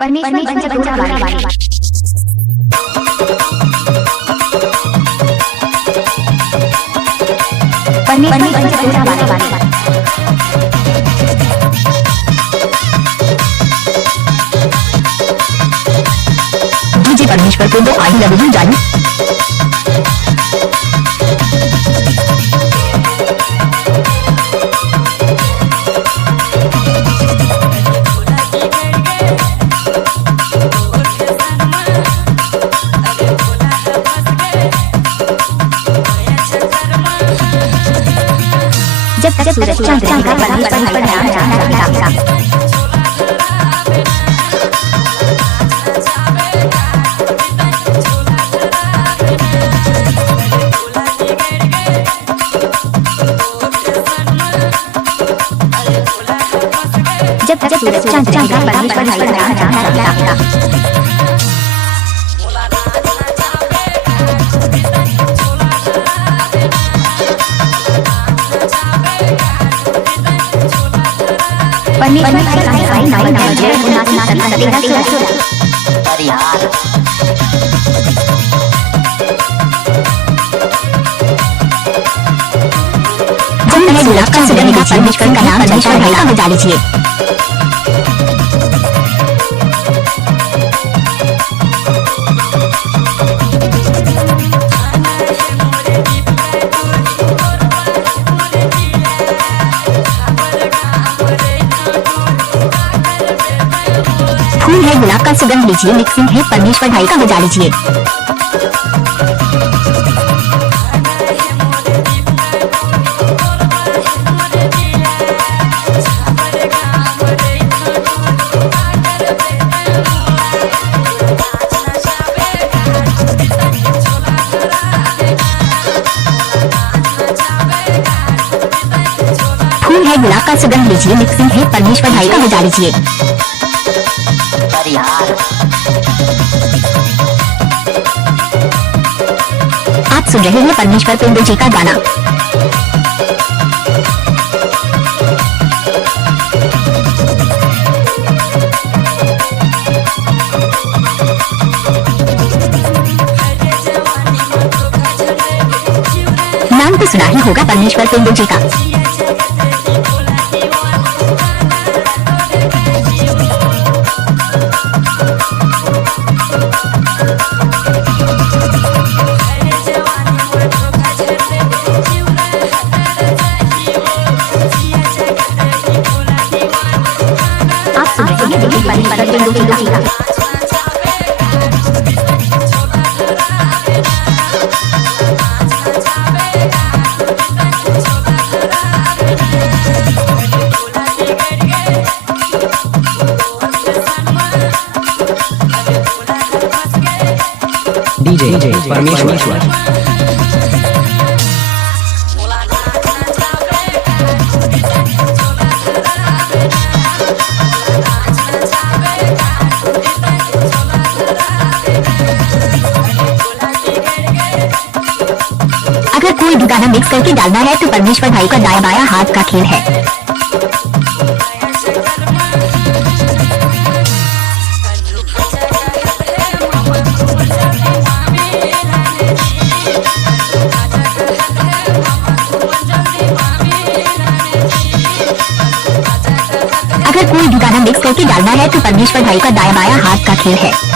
परमेश्वर पंचभूतवाणी डीजे परमेश्वर को दो आई लव यू जानू। जब सूरज चांद का परमेश्वर पर नाम जाना जब सूरज चांद का परमेश्वर पर नाम जाना गुलाब का सुगंध परमेश्वर का नाम परमेश्वर भाई का बजा लीजिए। फूल है गुलाब का सुगंध लीजिए, मिक्सिंग है परमेश्वर भाई का बजा लीजिए। फूल है गुलाब का सुगंध लीजिए, मिक्सिंग है परमेश्वर भाई का बजा लीजिए। आप सुन रहे हैं परमेश्वर पिंडू जी का गाना। नाम तो सुना ही होगा परमेश्वर पिंडू जी का। डीजे परमेश्वर अगर कोई भी गाना मिक्स करके डालना है तो परमेश्वर भाई का दाया बाया हाथ का खेल है। अगर कोई भी गाना मिक्स करके डालना है तो परमेश्वर भाई का दाया बाया हाथ का खेल है।